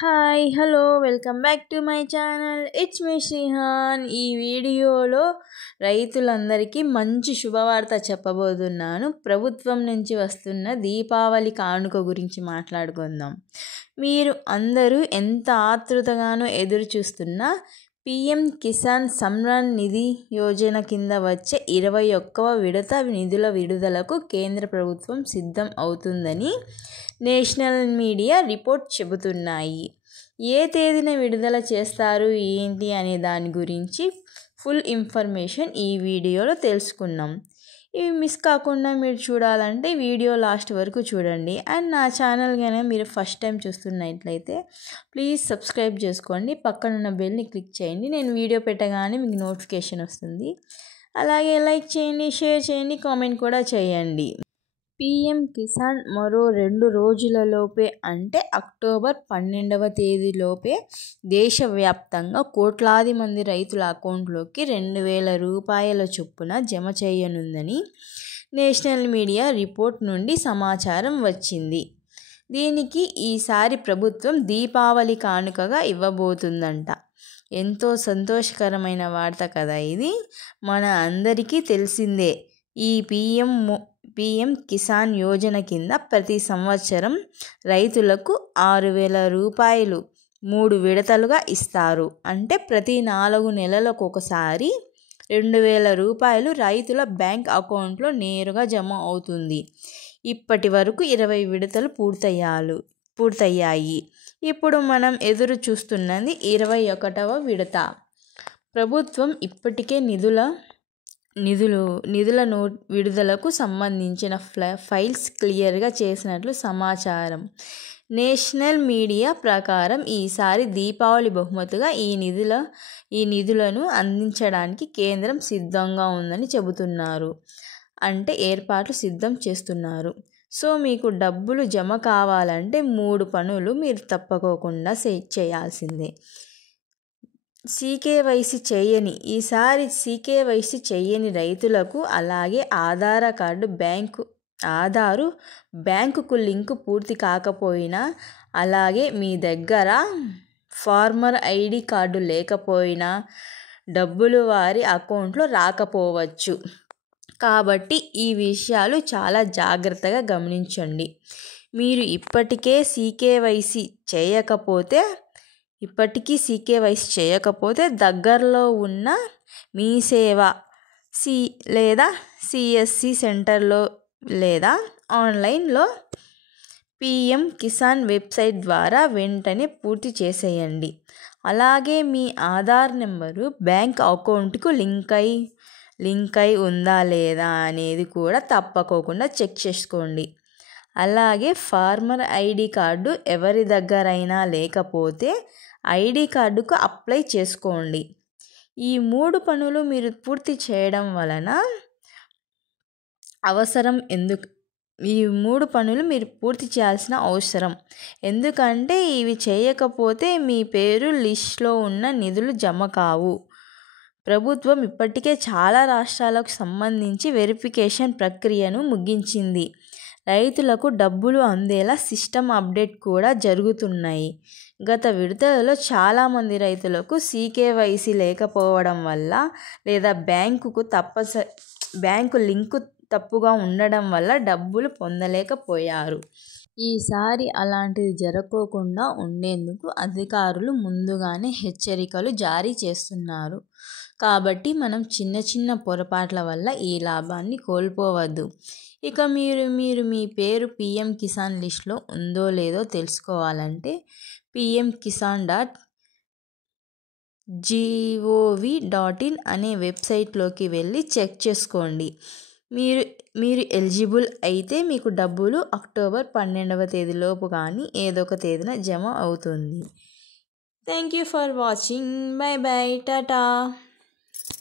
Hi hello welcome back to my channel. It's me Srihan. ఈ వీడియోలో రైతులందరికీ మంచి శుభవార్త చెప్పబోతున్నాను. ప్రభుత్వం నుంచి వస్తున్న దీపావళి కానుక గురించి మాట్లాడుకుందాం. మీరు అందరూ ఎంత ఆతృతగానో ఎదురు చూస్తున్న పీఎం కిసాన్ సమ్మాన్ నిధి యోజన కింద వచ్చే 21వ విడత నిధుల విడుదలకు కేంద్ర ప్రభుత్వం సిద్ధం అవుతుందని నేషనల్ మీడియా రిపోర్ట్ చెబుతున్నాయి. ఏ తేదీన విడుదల చేస్తారు ఏంటి అనే దాని గురించి ఫుల్ ఇన్ఫర్మేషన్ ఈ వీడియోలో తెలుసుకున్నాం. ఇవి మిస్ కాకుండా మీరు చూడాలంటే వీడియో లాస్ట్ వరకు చూడండి. అండ్ నా ఛానల్ కానీ మీరు ఫస్ట్ టైం చూస్తున్నట్లయితే ప్లీజ్ సబ్స్క్రైబ్ చేసుకోండి. పక్కనున్న బెల్ని క్లిక్ చేయండి. నేను వీడియో పెట్టగానే మీకు నోటిఫికేషన్ వస్తుంది. అలాగే లైక్ చేయండి, షేర్ చేయండి, కామెంట్ కూడా చేయండి. పీఎం కిసాన్ మరో 2 రోజులలోపే అంటే అక్టోబర్ 12వ తేదీలోపే దేశవ్యాప్తంగా కోట్లాది మంది రైతుల అకౌంట్లోకి 2,000 రూపాయల చొప్పున జమ చేయనుందని నేషనల్ మీడియా రిపోర్ట్ నుండి సమాచారం వచ్చింది. దీనికి ఈసారి ప్రభుత్వం దీపావళి కానుకగా ఇవ్వబోతుందంట. ఎంతో సంతోషకరమైన వార్త కదా ఇది. మన అందరికీ తెలిసిందే, ఈ పీఎం కిసాన్ యోజన కింద ప్రతి సంవత్సరం రైతులకు 6,000 రూపాయలు 3 విడతలుగా ఇస్తారు. అంటే ప్రతి 4 నెలలకు ఒకసారి 2,000 రూపాయలు రైతుల బ్యాంక్ అకౌంట్లో నేరుగా జమ అవుతుంది. ఇప్పటి వరకు 20 విడతలు పూర్తయ్యాయి. ఇప్పుడు మనం ఎదురు చూస్తున్నది 21వ విడత. ప్రభుత్వం ఇప్పటికే నిధుల విడుదలకు సంబంధించిన ఫైల్స్ క్లియర్గా చేసినట్లు సమాచారం. నేషనల్ మీడియా ప్రకారం ఈసారి దీపావళి బహుమతిగా ఈ నిధులను అందించడానికి కేంద్రం సిద్ధంగా ఉందని చెబుతున్నారు. అంటే ఏర్పాట్లు సిద్ధం చేస్తున్నారు. సో మీకు డబ్బులు జమ కావాలంటే 3 పనులు మీరు తప్పకోకుండా చేయాల్సిందే. ఈసారి సీకేవైసీ చేయని రైతులకు, అలాగే ఆధారు బ్యాంకుకు లింకు పూర్తి కాకపోయినా, అలాగే మీ దగ్గర ఫార్మర్ ఐడి కార్డు లేకపోయినా డబ్బులు వారి అకౌంట్లో రాకపోవచ్చు. కాబట్టి ఈ విషయాలు చాలా జాగ్రత్తగా గమనించండి. మీరు ఇప్పటికీ సీకేవైసీ చేయకపోతే దగ్గరలో ఉన్న మీ సేవ లేదా సిఎస్సి సెంటర్లో లేదా ఆన్లైన్లో పీఎం కిసాన్ వెబ్సైట్ ద్వారా వెంటనే పూర్తి చేసేయండి. అలాగే మీ ఆధార్ నెంబరు బ్యాంక్ అకౌంట్కు లింక్ అయి ఉందా లేదా అనేది కూడా తప్పకోకుండా చెక్ చేసుకోండి. అలాగే ఫార్మర్ ఐడి కార్డు ఎవరి దగ్గరైనా లేకపోతే ఐడి కార్డుకు అప్లై చేసుకోండి. ఈ 3 పనులు మీరు పూర్తి చేయడం వలన ఈ 3 పనులు మీరు పూర్తి చేయాల్సిన అవసరం. ఎందుకంటే ఇవి చేయకపోతే మీ పేరు లిస్ట్లో ఉన్న నిధులు జమ కావు. ప్రభుత్వం ఇప్పటికే చాలా రాష్ట్రాలకు సంబంధించి వెరిఫికేషన్ ప్రక్రియను ముగించింది. రైతులకు డబ్బులు అందేలా సిస్టమ్ అప్డేట్ కూడా జరుగుతున్నాయి. గత విడతలలో చాలామంది రైతులకు సీకేవైసీ లేకపోవడం వల్ల లేదా బ్యాంకు లింకు తప్పుగా ఉండడం వల్ల డబ్బులు పొందలేకపోయారు. ఈసారి అలాంటిది జరగకుండా ఉండేందుకు అధికారులు ముందుగానే హెచ్చరికలు జారీ చేస్తున్నారు. కాబట్టి మనం చిన్న పొరపాట్ల వల్ల ఈ లాభాన్ని కోల్పోవద్దు. ఇక మీరు మీ పేరు పీఎం కిసాన్ లిస్ట్లో ఉందో లేదో తెలుసుకోవాలంటే pmkisan.gov.in అనే వెబ్సైట్లోకి వెళ్ళి చెక్ చేసుకోండి. మీరు ఎలిజిబుల్ అయితే మీకు డబ్బులు అక్టోబర్ 12వ తేదీలోపు కానీ ఏదో ఒక తేదీన జమ అవుతుంది. Thank you for watching. By by, Tata.